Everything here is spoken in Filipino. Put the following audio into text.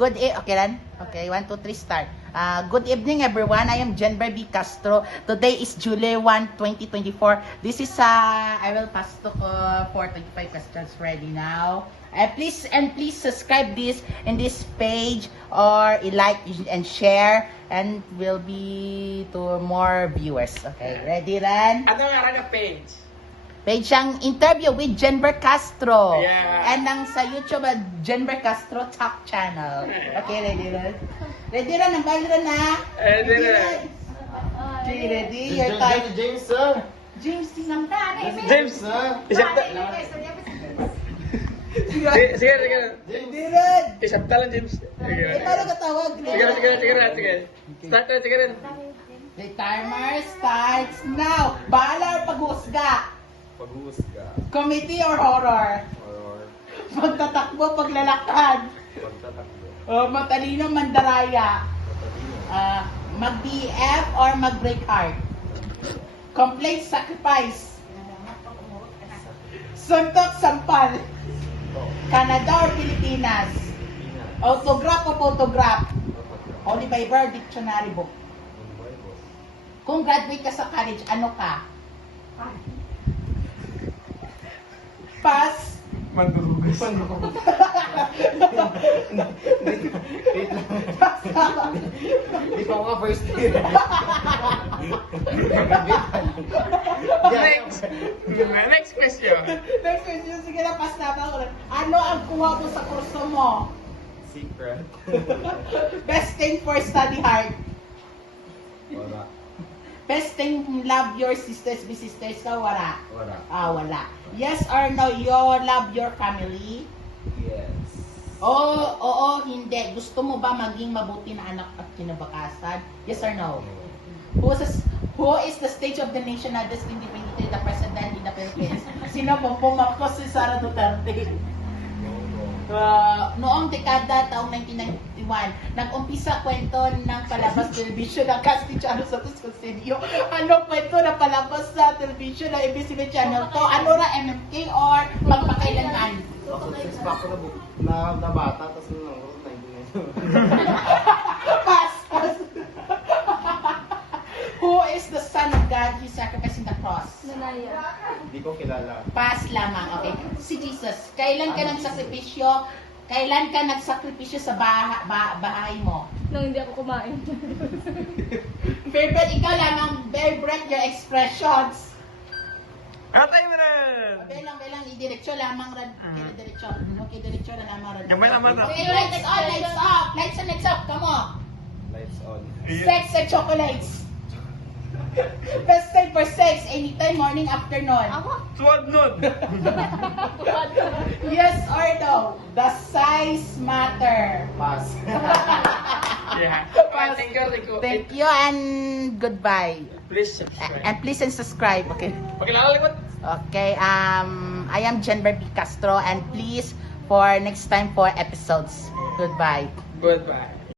Okay, Ran? Okay, 1, 2, 3, start. Good evening, everyone. I am Jenber B. Castro. Today is July 1, 2024. This is, I will pass to for 25 questions ready now. Please subscribe in this page or like and share and will be to more viewers. Okay, ready, Ran? Ano nga na page? Page ang interview with Jenber Castro. Yeah. And ang sa YouTube, Jenber Castro Talk Channel. Okay, ready, Ran? Ready, Ran? Nambal Ran na? Ready, Ran. Okay, ready? Your time. James, sir. James, sinamta. James! Isapta... Sige. Ready, Ran? Isapta lang, James. Eh, paano katawag? Sige. Start na, sige rin. The timer starts now. Bahala or pag-uusga? Pag-uusga. Committee or horror? Or Pagtatakbo, paglalakad? pagtatakbo. Matalino, mandaraya? Matalino. Mag-BF or mag-break heart? Complete sacrifice? Suntok, sampal? Canada or Pilipinas? Pinas. Autograph o photograph? Autograph. Holy Bible, dictionary book? Bible. Kung graduate ka sa college, ano ka? Pass? Mandurugas. Di pa ako first year. Next question. Next question, sige na, pass na ako. Ano ang kuha mo sa kurso mo? Secret. Best thing for study hard? Wala. Best thing love your sisters, be sisters ka, wala? Wala. Wala. Yes or no, you love your family? Yes. Oo, hindi. Gusto mo ba maging mabuti na anak at kinabakasan? Yes or no? Who is the stage of the nation at this 2023, the president in the Philippines? Sino Bongbong Marcos, si Sara Duterte? Noong dekada taong 1991, nag-umpisa kwento ng palabas television ng Castichano sa Susidio. Ano kwento na palabas sa television ng ABS-CBN Channel to? Ano na, MMK or magpakailanman? Na bata, tapos nung 1990. Pass! Who is the son of God who sacrificed in the cross? Hindi ko kilala. Pass lamang, okay? Si Jesus, kailan ka nagsakripisyo? Kailan ka nagsakripisyo sa bahay mo? Nung hindi ako kumain. Favorite, ikaw lamang, favorite your expressions. Atay mo na! Belang, i-diretsyo lamang rin. Diretsyo. Okay, diretsyo na lamang rin. Yung may naman Okay, lights on, lights off. Lights off, come on. Lights on. Sex and chocolates. Best time for sex, anytime, morning, afternoon. Ako? Suwag nun! Yes or no? The size matter. Pass. Yeah. Pass. Thank you and goodbye. Please subscribe. And please subscribe, okay? Pagkilala likod. Okay, I am Jenber B. Castro and please for next time for episodes. Goodbye. Goodbye.